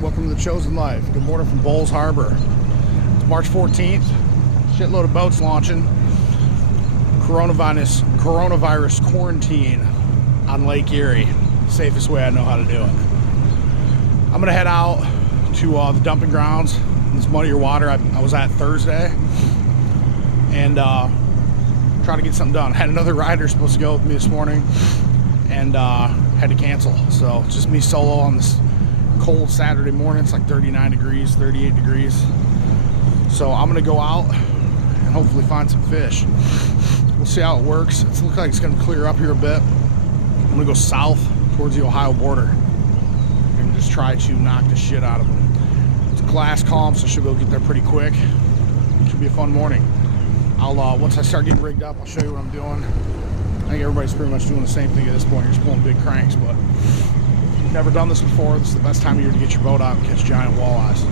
welcome to the Chosen Life. Good morning from Bowles Harbor. It's March 14th. Shitload of boats launching. Coronavirus quarantine on Lake Erie. Safest way I know how to do it. I'm gonna head out to the dumping grounds in this muddier water I was at Thursday, and try to get something done. Had another rider supposed to go with me this morning, and had to cancel. So it's just me solo on this cold Saturday morning. It's like 39 degrees, 38 degrees. So I'm gonna go out and hopefully find some fish. We'll see how it works. It looks like it's gonna clear up here a bit. I'm gonna go south towards the Ohio border and just try to knock the shit out of them. It's glass calm, so I should be able to get there pretty quick. It should be a fun morning. I'll once I start getting rigged up, I'll show you what I'm doing. I think everybody's pretty much doing the same thing at this point. You're just pulling big cranks, but if you've never done this before, this is the best time of year to get your boat out and catch giant walleyes.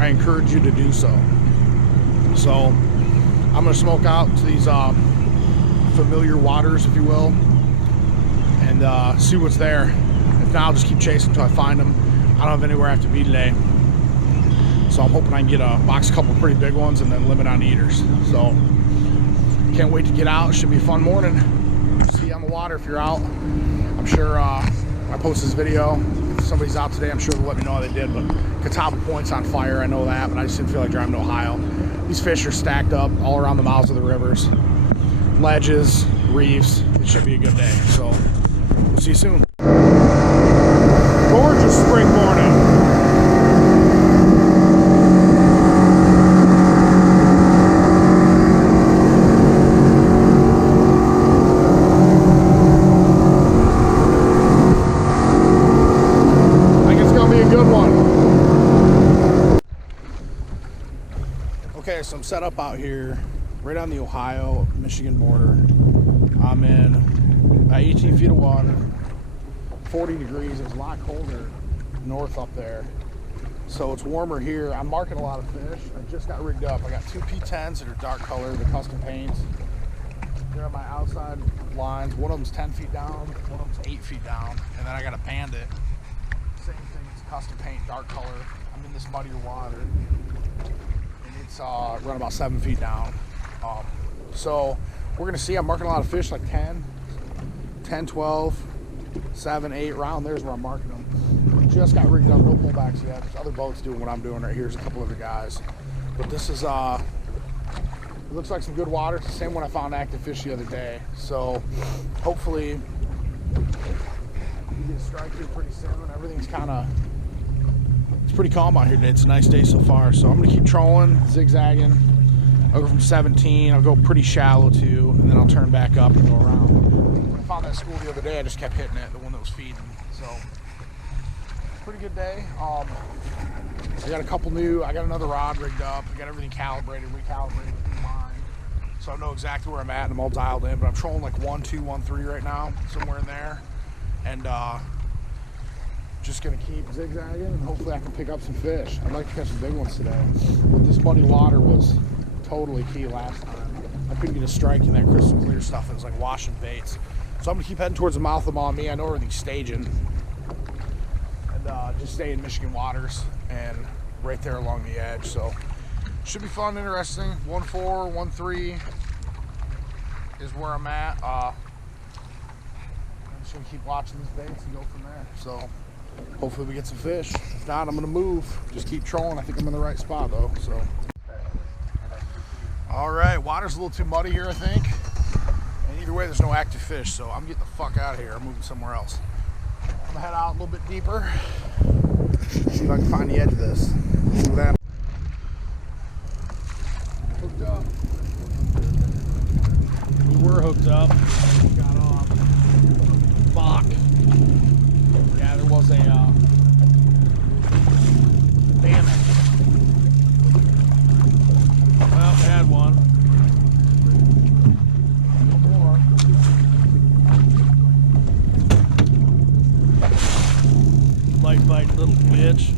I encourage you to do so. So I'm gonna smoke out to these familiar waters, if you will, and see what's there. If not, I'll just keep chasing until I find them. I don't have anywhere I have to be today, so I'm hoping I can get a box, a couple pretty big ones, and then limit on eaters. So can't wait to get out. It should be a fun morning. See you on the water if you're out. I'm sure when I post this video, if somebody's out today, I'm sure they'll let me know how they did. But Catawba Point's on fire, I know that, but I just didn't feel like driving to Ohio. These fish are stacked up all around the mouths of the rivers, ledges, reefs. It should be a good day. So we'll see you soon. Gorgeous spring morning. Okay, so I'm set up out here right on the Ohio-Michigan border. I'm in about 18 feet of water, 40 degrees. It's a lot colder north up there, so it's warmer here. I'm marking a lot of fish. I just got rigged up. I got two P10s that are dark color, the custom paints. They're on my outside lines. One of them's 10 feet down, one of them's 8 feet down, and then I got a Bandit. Same thing, it's custom paint, dark color. I'm in this muddier water. It's run about 7 feet down. So we're gonna see. I'm marking a lot of fish, like 10, 12, 7, 8. Around there's where I'm marking them. Just got rigged up, no pullbacks yet. There's other boats doing what I'm doing right here. There's a couple other guys, but this is it looks like some good water. It's the same one I found active fish the other day. So hopefully we get a strike here pretty soon. Everything's kind of, it's pretty calm out here today. It's a nice day so far. So I'm gonna keep trolling, zigzagging. I'll go from 17, I'll go pretty shallow too, and then I'll turn back up and go around. When I found that school the other day, I just kept hitting it, the one that was feeding. So pretty good day. I got another rod rigged up. I got everything calibrated, recalibrated in line. So I know exactly where I'm at and I'm all dialed in, but I'm trolling like 1, 2, 1, 3 right now, somewhere in there. And just gonna keep zigzagging and hopefully I can pick up some fish. I'd like to catch some big ones today. But this muddy water was totally key last time. I couldn't get a strike in that crystal clear stuff. It was like washing baits. So I'm gonna keep heading towards the mouth of Maumee. I know everything's staging. And just stay in Michigan waters and right there along the edge. So should be fun, interesting. 1-4, 1-3 is where I'm at. I'm just gonna keep watching these baits and go from there. So hopefully we get some fish. If not, I'm gonna move. Just keep trolling. I think I'm in the right spot though. So all right, water's a little too muddy here, I think. And either way, there's no active fish, so I'm getting the fuck out of here. I'm moving somewhere else. I'm gonna head out a little bit deeper. See if I can find the edge of this. See what happens. Hooked up. We were hooked up. Got off. Fuck. Yeah, there was a damn it. Well, we had one. More. Light biting little bitch.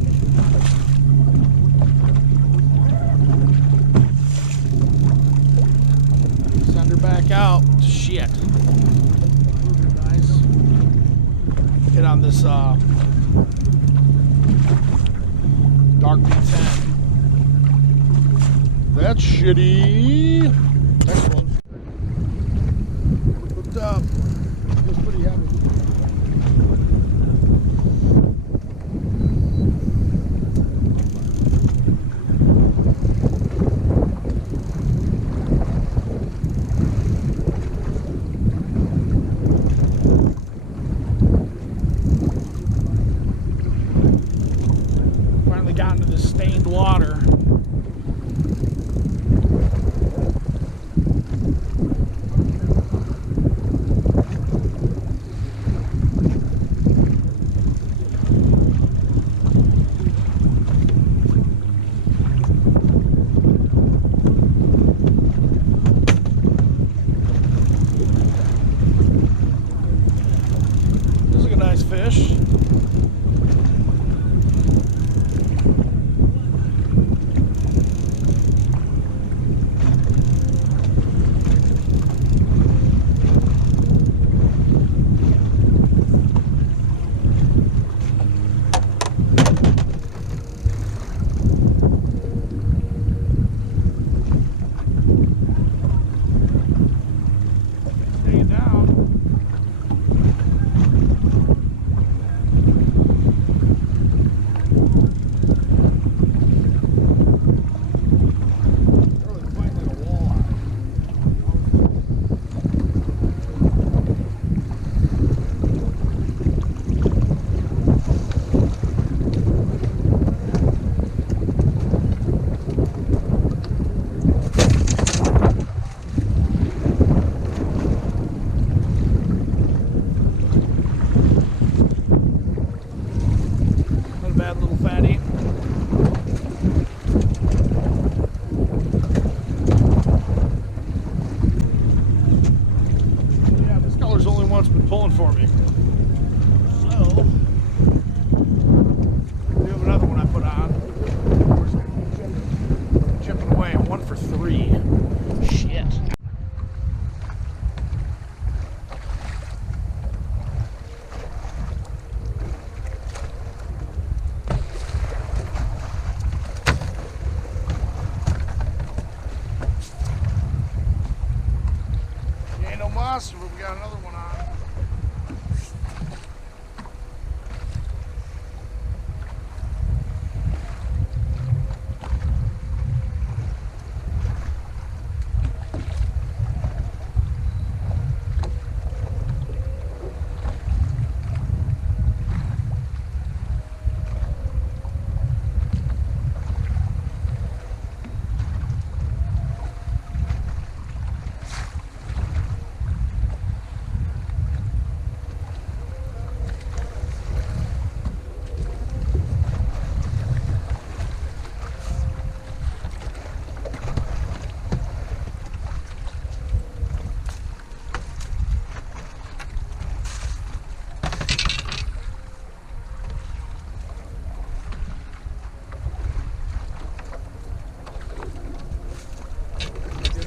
Send her back out. Shit. Nice. Hit on this Dark B10. That's shitty. Next one. Hooked up. It's pretty heavy. Finally got into this stained water. Nice fish. Staying down. Bad little fatty. Yeah, this color's the only one that's been pulling for me. So, we have another one I put on. Chipping away at 1 for 3. Shit. Monster, but we got another one on.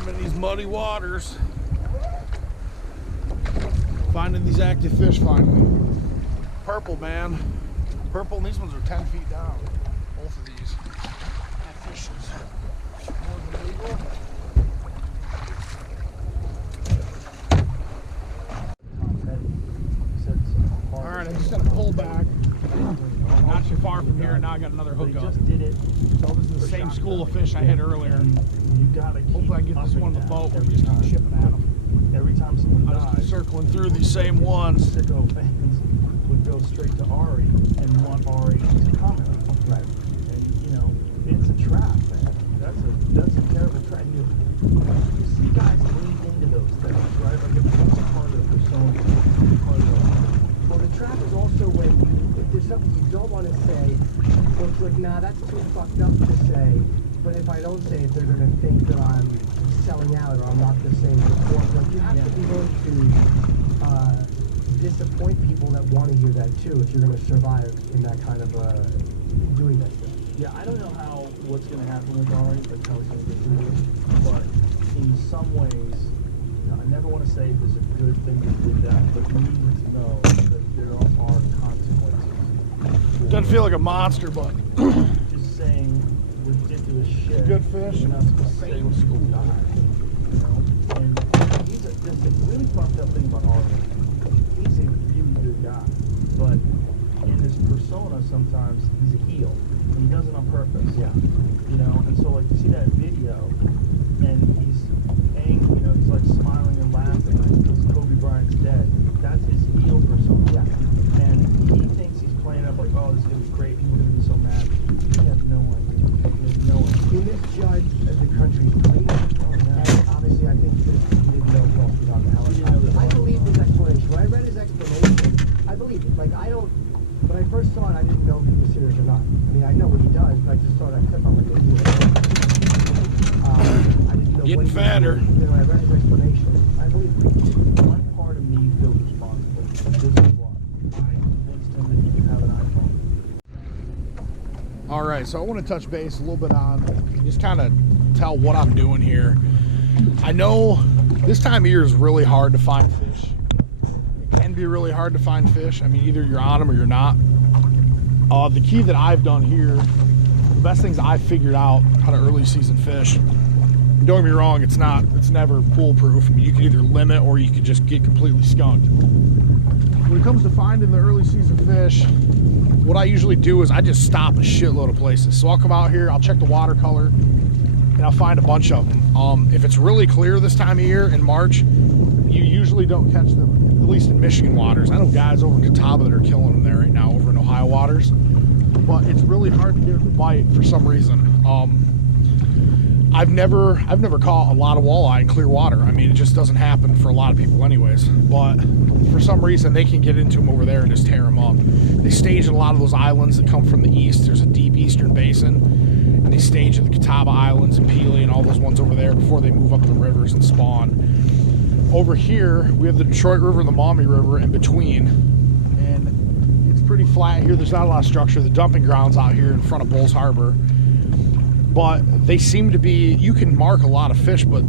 In these muddy waters, finding these active fish finally. Purple, man. Purple, and these ones are 10 feet down. Both of these. That fish is more than legal. Alright, I just got to pull back. Not too far from here, and now I got another hook up. So this is the same school of fish I hit earlier. Hopefully I can get this one on the boat where we just keep chipping at them. Every time someone dies, I'll just keep circling through these same ones. sicko fans would go straight to Ari and want Ari to comment. Right. And you know, it's a trap, man. That's a terrible trap. You see guys lean into those things, right? Like if it's a part of the persona, part of the. Well, the trap is also when if there's something you don't want to say, well, it's like, nah, that's too fucked up to say. But if I don't say it, they're going to think that I'm selling out or I'm not the same before. Like, you have to be willing to disappoint people that want to hear that too if you're going to survive in that kind of doing that stuff. Yeah, I don't know what's going to happen with Ari, like how he's going to get through it, but in some ways, you know, I never want to say if it's a good thing that did that, but you need to know that there are consequences. Doesn't feel like a monster, but just say saying ridiculous shit. Good fish. You're not supposed to say what school died. You know? And that's a really fucked up thing about Harvey. He's a really good guy. But in his persona, sometimes he's a heel. And he does it on purpose. Yeah. You know, and so like you see that video, and he's angry, you know, he's like smiling and laughing because Kobe Bryant's dead. That's his heel persona. Yeah. And he thinks he's playing up like, oh, this guy was great, people are gonna be so mad. He has no idea. He has no idea. He misjudged the country's leader. And obviously I think that he didn't know what was on the helicopter. I believe his explanation. When I read his explanation, I believed it. Like when I first saw it, I didn't know if he was serious or not. I mean, I know what he does, but I just saw that clip. I'm like, I didn't know. Getting fatter. Then when I read his explanation, I believe it. One part of me feels responsible. This is why. I convinced him that he could have an iPhone. All right, so I want to touch base a little bit on, just kind of tell what I'm doing here. I know this time of year is really hard to find fish. It can be really hard to find fish. I mean, either you're on them or you're not. The key that I've done here, the best things I've figured out how to early season fish. Don't get me wrong, it's never foolproof. I mean, you can either limit or you can just get completely skunked. When it comes to finding the early season fish, what I usually do is I just stop a shitload of places. So I'll come out here, I'll check the watercolor, and I'll find a bunch of them. If it's really clear this time of year in March, you usually don't catch them, at least in Michigan waters. I know guys over in Catawba that are killing them there right now over in Ohio waters, but it's really hard to get them to bite for some reason. I've never caught a lot of walleye in clear water. I mean, it just doesn't happen for a lot of people anyways, but for some reason they can get into them over there and just tear them up. They stage in a lot of those islands that come from the east. There's a deep eastern basin, and they stage in the Catawba Islands and Pelee and all those ones over there before they move up the rivers and spawn. Over here, we have the Detroit River and the Maumee River in between, and it's pretty flat here. There's not a lot of structure. The dumping grounds out here in front of Bulls Harbor, but they seem to be, you can mark a lot of fish, but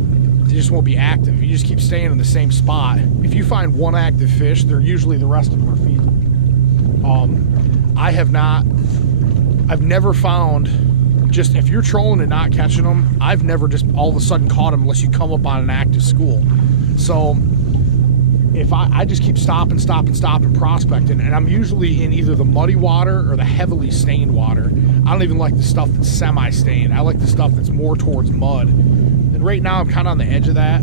they just won't be active. You just keep staying in the same spot. If you find one active fish, they're usually the rest of them are feeding. I've never found, just if you're trolling and not catching them, I've never just all of a sudden caught them unless you come up on an active school. So if I just keep stopping, prospecting, and I'm usually in either the muddy water or the heavily stained water. I don't even like the stuff that's semi-stained. I like the stuff that's more towards mud. And right now I'm kind of on the edge of that.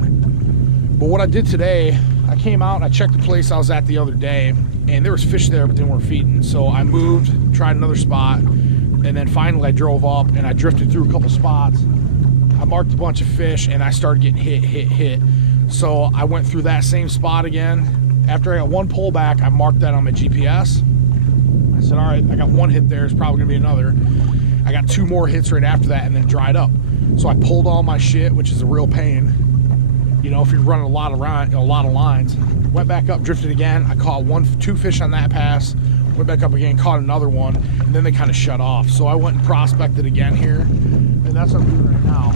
But what I did today, I came out and I checked the place I was at the other day, and there was fish there, but they weren't feeding. So I moved, tried another spot, and then finally I drove up and I drifted through a couple spots. I marked a bunch of fish and I started getting hit. So I went through that same spot again. After I got one pullback, I marked that on my GPS. I said, all right, I got one hit there, it's probably gonna be another. I got two more hits right after that and then it dried up. So I pulled all my shit, which is a real pain. You know, if you're running a lot of lines. Went back up, drifted again. I caught two fish on that pass. Went back up again, caught another one, and then they kind of shut off. So I went and prospected again here, and that's what I'm doing right now.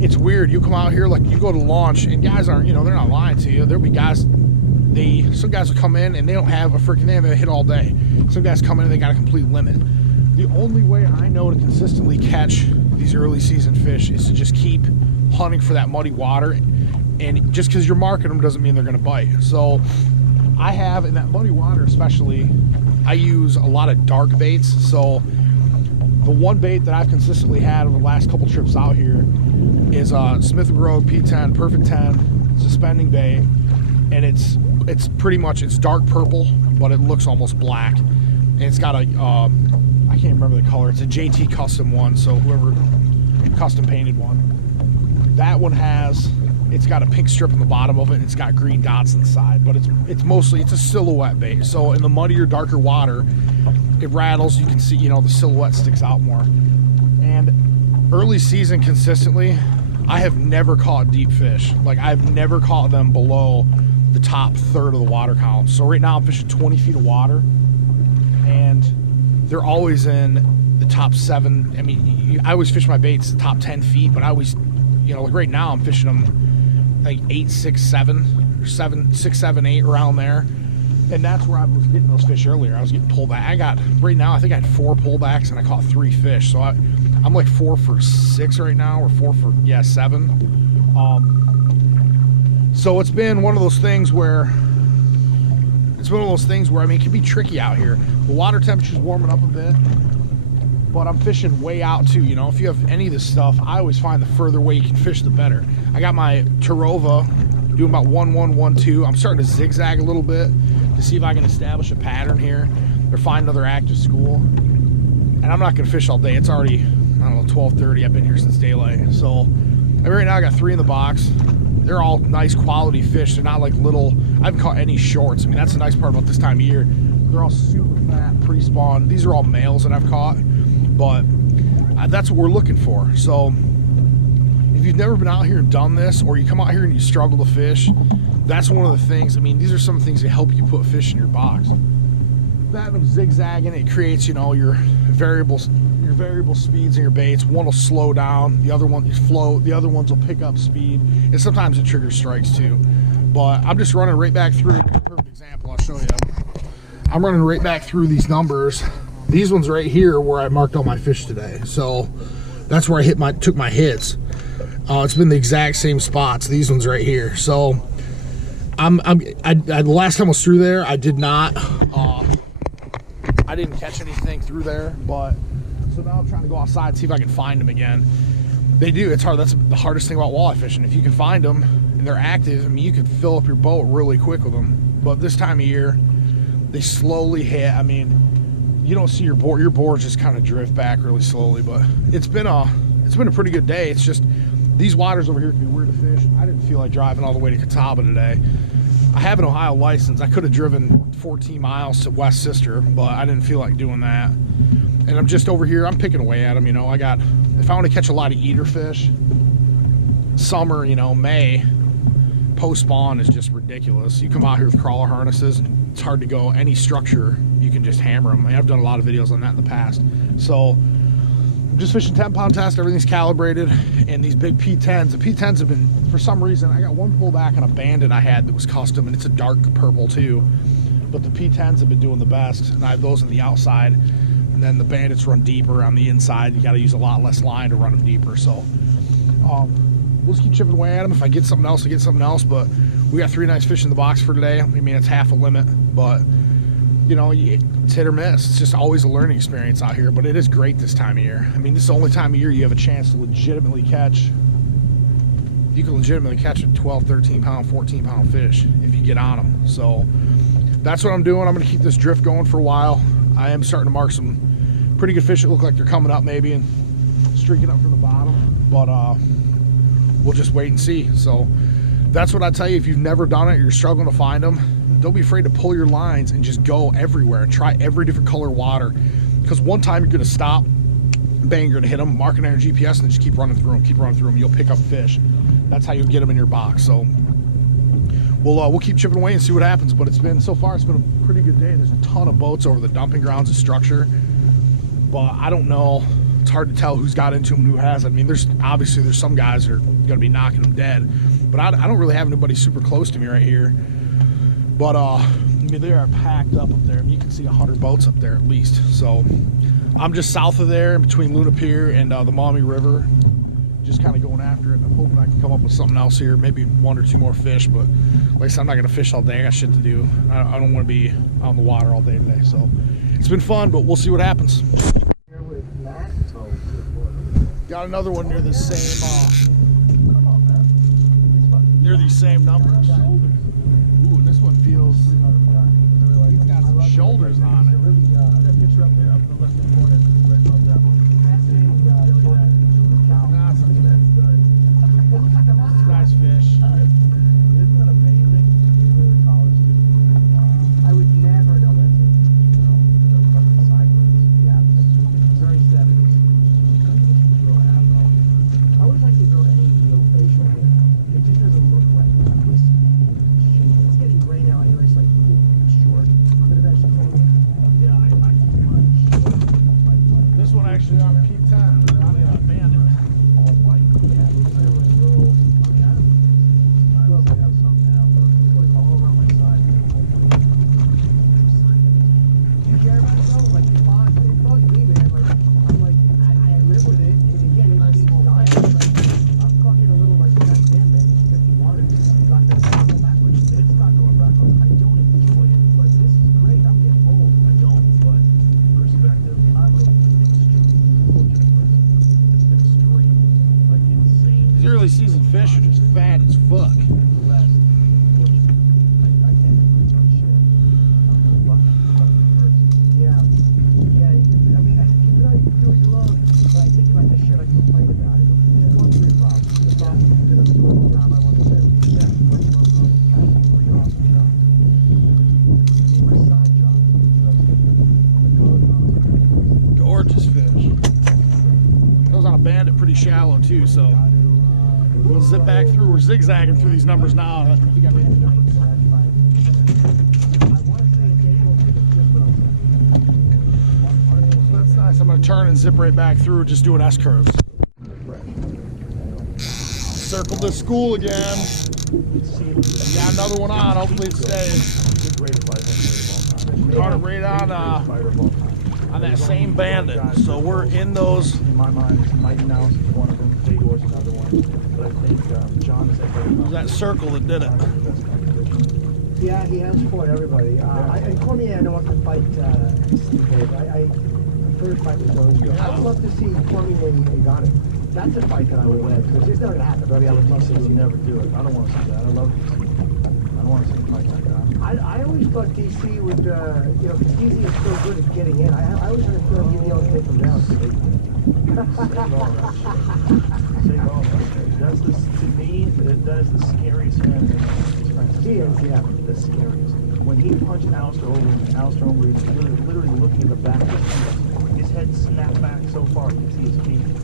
It's weird. You come out here, like you go to launch, and guys aren't, you know, they're not lying to you. There'll be guys, some guys will come in and they don't have they haven't hit all day. Some guys come in and they got a complete limit. The only way I know to consistently catch these early season fish is to just keep hunting for that muddy water, and just because you're marking them doesn't mean they're going to bite. So I have, in that muddy water especially, I use a lot of dark baits. So the one bait that I've consistently had over the last couple trips out here is Smith & Grove P10 Perfect 10 suspending bait, and it's pretty much, it's dark purple, but it looks almost black, and it's got a I can't remember the color. It's a JT custom one, so whoever custom painted one. That one it's got a pink strip on the bottom of it, and it's got green dots inside, but it's mostly, it's a silhouette bait. So in the muddier, darker water, it rattles. You can see, you know, the silhouette sticks out more. And early season consistently, I have never caught deep fish. Like, I've never caught them below the top third of the water column. So right now I'm fishing 20 feet of water, and they're always in the top 7. I mean, I always fish my baits the top 10 feet, but I always, you know, like right now I'm fishing them like 8, 6, 7, or 7, 6, 7, 8, around there. And that's where I was getting those fish earlier. I was getting pulled back. Right now, I think I had 4 pullbacks and I caught 3 fish. So I'm like 4 for 6 right now, or 4 for, 7. So it's been one of those things where, I mean, it can be tricky out here. The water temperature's warming up a bit, but I'm fishing way out too. You know, if you have any of this stuff, I always find the further away you can fish, the better. I got my Tarova doing about 1-1-1-2. I'm starting to zigzag a little bit to see if I can establish a pattern here or find another active school. And I'm not gonna fish all day. It's already, I don't know, 12:30. I've been here since daylight. So I mean, right now I got 3 in the box. They're all nice quality fish. They're not like little, I haven't caught any shorts. I mean, that's the nice part about this time of year. They're all super fat, pre-spawn. These are all males that I've caught, but that's what we're looking for. So if you've never been out here and done this, or you come out here and you struggle to fish, that's one of the things. I mean, these are some things that help you put fish in your box. That of zigzagging, it creates, you know, your variable speeds in your baits. One will slow down, the other one you float, the other ones will pick up speed, and sometimes it triggers strikes too. But I'm just running right back through. Perfect example, I'll show you. I'm running right back through these numbers. These ones right here where I marked all my fish today. So that's where I took my hits. It's been the exact same spots. These ones right here. So the last time I was through there, I didn't catch anything through there, but so now I'm trying to go outside and see if I can find them again. They do, it's hard. That's the hardest thing about walleye fishing. If you can find them and they're active, I mean, you can fill up your boat really quick with them. But this time of year, they slowly hit. I mean, you don't see your boards just kind of drift back really slowly, but it's been a pretty good day. It's just these waters over here can be weird to fish. I didn't feel like driving all the way to Catawba today. I have an Ohio license. I could have driven 14 miles to West Sister, but I didn't feel like doing that. And I'm just over here, I'm picking away at them, you know. If I want to catch a lot of eater fish, summer, you know, May, post-spawn is just ridiculous. You come out here with crawler harnesses, and it's hard to go any structure. You can just hammer them. I mean, I've done a lot of videos on that in the past. So I'm just fishing 10-pound test. Everything's calibrated, and these big P10s. The P10s have been, for some reason, I got one pullback on a bandit I had that was custom, and it's a dark purple too. But the P10s have been doing the best, and I have those on the outside. And then the bandits run deeper on the inside. You got to use a lot less line to run them deeper. So we'll just keep chipping away at them. If I get something else, I get something else. But we got 3 nice fish in the box for today. I mean, it's half a limit, but you know, it's hit or miss. It's just always a learning experience out here. But it is great this time of year. I mean, this is the only time of year you have a chance to legitimately catch. You can legitimately catch a 12, 13-pound, 14-pound fish if you get on them. So that's what I'm doing. I'm going to keep this drift going for a while. I am starting to mark some pretty good fish that look like they're coming up maybe and streaking up from the bottom, but we'll just wait and see. So that's what I tell you. If you've never done it, you're struggling to find them, don't be afraid to pull your lines and just go everywhere and try every different color water, because one time you're going to stop, bang, you're going to hit them, mark it on your GPS, and then just keep running through them, you'll pick up fish. That's how you'll get them in your box. So we'll keep chipping away and see what happens. But so far it's been a pretty good day. There's a ton of boats over the dumping grounds and structure, but I don't know. It's hard to tell who's got into them and who hasn't. I mean, there's some guys that are going to be knocking them dead, but I don't really have anybody super close to me right here. But I mean, they are packed up there. I mean, you can see 100 boats up there at least. So I'm just south of there, in between Luna Pier and the Maumee River, just kind of going after it. I'm hoping I can come up with something else here, maybe 1 or 2 more fish. But like I said, I'm not going to fish all day. I got shit to do. I don't want to be out in the water all day today. So it's been fun, but we'll see what happens. Got another one near the same these same numbers. Ooh, and this one feels, he's got some shoulders on it. Nice fish. Isn't that amazing? College too. I would never know that too. Yeah, very 70s. I wish I could grow any real facial hair. It just doesn't look like this shape. It's getting gray now anyway, so like short. But eventually, yeah, I much. This one actually, bad as fuck. Gorgeous fish. Goes on a bandit pretty shallow too, so we'll zip back through. We're zigzagging through these numbers now. I think I made a difference. So that's nice. I'm gonna turn and zip right back through, just doing S curves. Circled this school again. Got another one on. Hopefully it stays. Caught it right on that same bandit. So we're in those. In my mind, Mighty Mouse is one of them. Fedor's another one. But I think John is It was that circle that did it. Yeah, he has fought everybody. And Cormier, I don't want to fight Steve. The third fight was always good. I would love to see Cormier and Ghana. That's a fight that I would win because it's not going to happen. But the other DCs, you never do it. I don't want to see that. I love DC. I don't want to see him fight that guy. I always thought DC would, you know, because DC is so good at getting in. I always had a feeling he'd be able to take him down. Save all that shit. Save all that shit. That's the, to me, that is the scariest man in He is, yeah. The scariest. When he punched Alistair over, he was literally looking in the back of his head snapped back so far you could see his feet. He was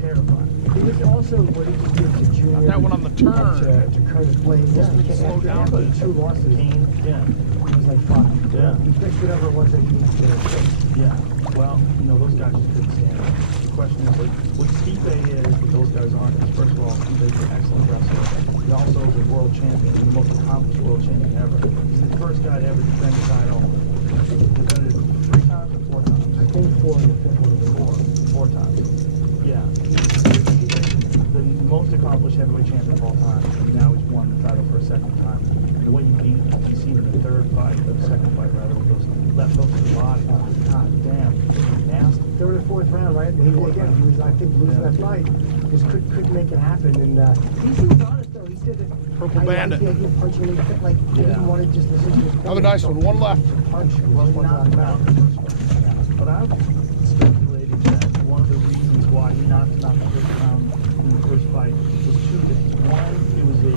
terrifying. He was also what he just did to Junior. That one on the turn. To Curtis Blade. Yeah, Slow down, after but 2 losses. Kane, yeah. He was like, fuck. Yeah. He fixed whatever it was that he needed to fix. Yeah. Well, you know, those guys just couldn't stand it. The question is, like, what Stipe is, what those guys aren't, is first of all, Stipe's an excellent wrestler. He also is a world champion, the most accomplished world champion ever. He's the first guy to ever defend the title. Defended it 3 times or 4 times? I think 4 and the 5th one was 4 times. Yeah. He's the most accomplished heavyweight champion of all time. And now he's won the title for a second time. The way you beat him, you see him in the third fight, or the second fight rather, with those left hooks to the body. God damn. Nasty. 3rd or 4th round, right? And he was, I think, losing that fight. Just couldn't make it happen. And DC was honest, though. He said that Purple Bandit. I didn't punch him. Like, he didn't want to just listen to his Another nice one. One left. Punch. Well, he knocked him out. But I've speculated that one of the reasons why he knocked him out the first round in the first fight was 2 things. One, it was a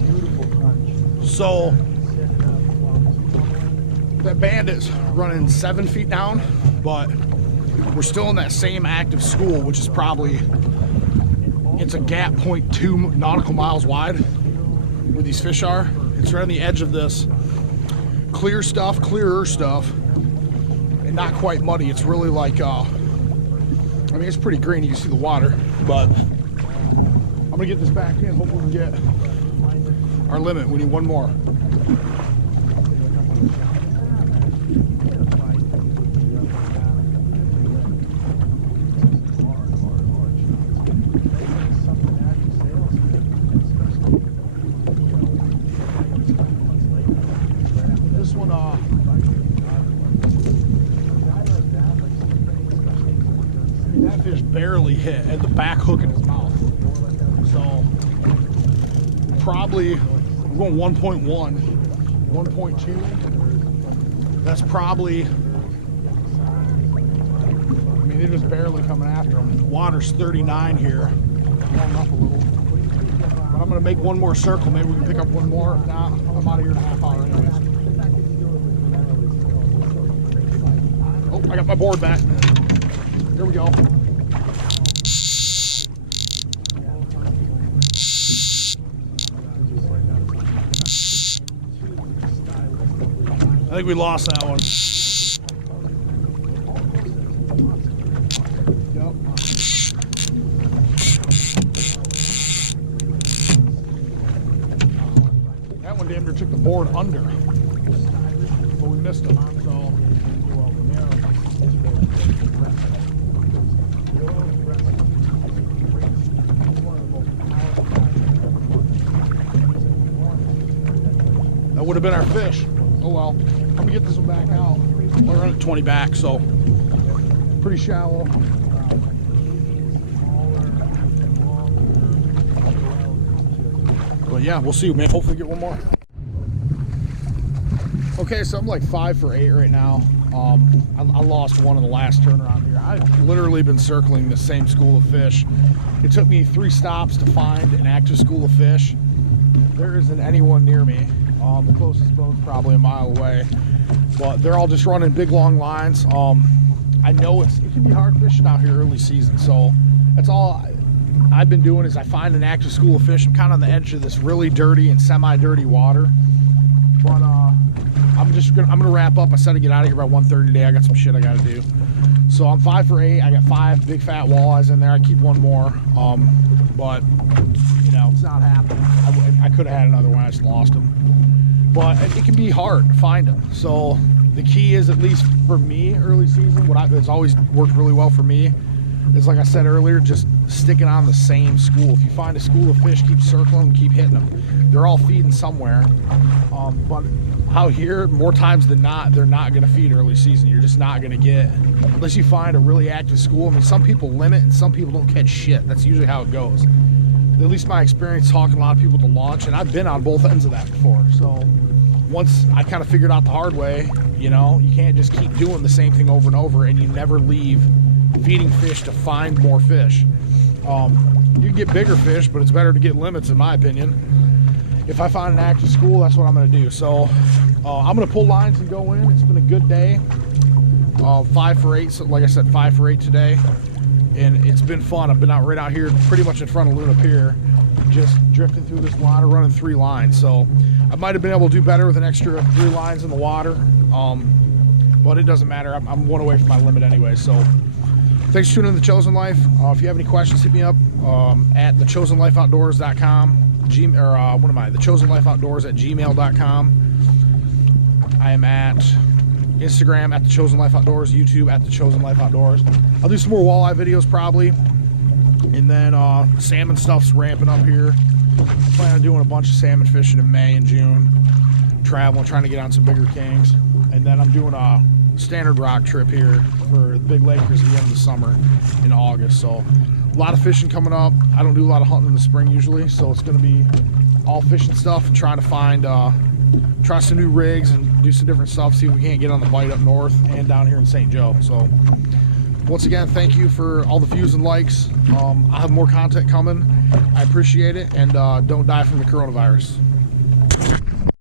beautiful punch. So that bandit's running 7 feet down, but we're still in that same active school, which is probably, it's a gap 0.2 nautical miles wide where these fish are. It's right on the edge of this clearer stuff, and not quite muddy. It's really like, I mean, it's pretty green. You can see the water, but I'm gonna get this back in. Hopefully we can get our limit. We need one more. This one, that fish barely hit at the back hook in his mouth. So probably, I'm going 1.1, 1.2. That's probably, I mean, they're just barely coming after him. Water's 39 here. Warming up a little. But I'm gonna make one more circle. Maybe we can pick up one more. If not, I'm out of here in a half hour anyways. Oh, I got my board back. Here we go. I think we lost that one. Yep. That one damn near took the board under, but we missed him. So. That would have been our fish. Oh well. I'm gonna get this one back out. We're running 20 back, so pretty shallow. But yeah, we'll see, man. Hopefully get one more. Okay, so I'm like 5 for 8 right now. I lost one in the last turnaround here. I've literally been circling the same school of fish. It took me 3 stops to find an active school of fish. There isn't anyone near me. The closest boat's probably a mile away, but they're all just running big long lines. I know it can be hard fishing out here early season, so that's all I've been doing is I find an active school of fish. I'm kind of on the edge of this really dirty and semi-dirty water, but I'm gonna wrap up. I said to get out of here by 1:30 today. I got some shit I gotta do. So I'm 5 for 8. I got 5 big fat walleyes in there. I keep one more, but you know, it's not happening. I could have had another one. I just lost them. But it can be hard to find them. So the key is, at least for me, early season, it's always worked really well for me is, like I said earlier, just sticking on the same school. If you find a school of fish, keep circling them, keep hitting them. They're all feeding somewhere. But out here, more times than not, they're not going to feed early season. You're just not going to get, unless you find a really active school. I mean, some people limit and some people don't catch shit. That's usually how it goes. At least my experience talking to a lot of people to launch, and I've been on both ends of that before. So once I kind of figured out the hard way, you know, you can't just keep doing the same thing over and over, and you never leave feeding fish to find more fish. You can get bigger fish, but it's better to get limits, in my opinion. If I find an active school, that's what I'm going to do. So I'm going to pull lines and go in. It's been a good day. 5 for 8. So like I said, 5 for 8 today. And it's been fun. I've been right out here pretty much in front of Luna Pier, just drifting through this water, running 3 lines. So I might have been able to do better with an extra 3 lines in the water. But it doesn't matter. I'm 1 away from my limit anyway. So thanks for tuning in to The Chosen Life. If you have any questions, hit me up at thechosenlifeoutdoors.com. thechosenlifeoutdoors@gmail.com. I am at Instagram at The Chosen Life Outdoors, YouTube at The Chosen Life Outdoors. I'll do some more walleye videos probably, and then salmon stuff's ramping up here. I plan on doing a bunch of salmon fishing in May and June, traveling, trying to get on some bigger kings, and then I'm doing a standard rock trip here for the big lakers at the end of the summer in August. So a lot of fishing coming up. I don't do a lot of hunting in the spring usually, so it's going to be all fishing stuff and trying to find try some new rigs and do some different stuff, see if we can't get on the bite up north and down here in St. Joe. So once again, thank you for all the views and likes. I'll have more content coming. I appreciate it, and don't die from the coronavirus.